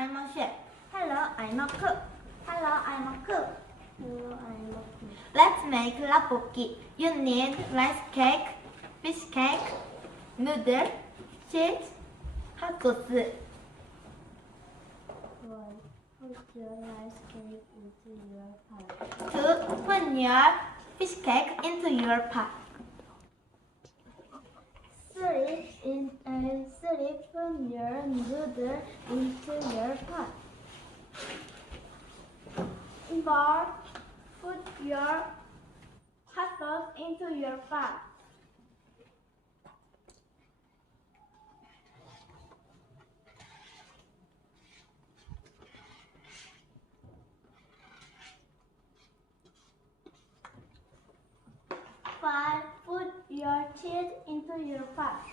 I'm a chef. Hello, I'm a cook. Hello, I'm a cook. Hello, I'm a cook. Let's make tteokbokki. You need rice cake, fish cake, noodle, cheese, hot sauce. One, put your rice cake into your pot. 2. Put your fish cake into your pot. 3. Put your noodle into your pot. 4. Put your hot sauce into your pot. 5. Put your cheese into your pot.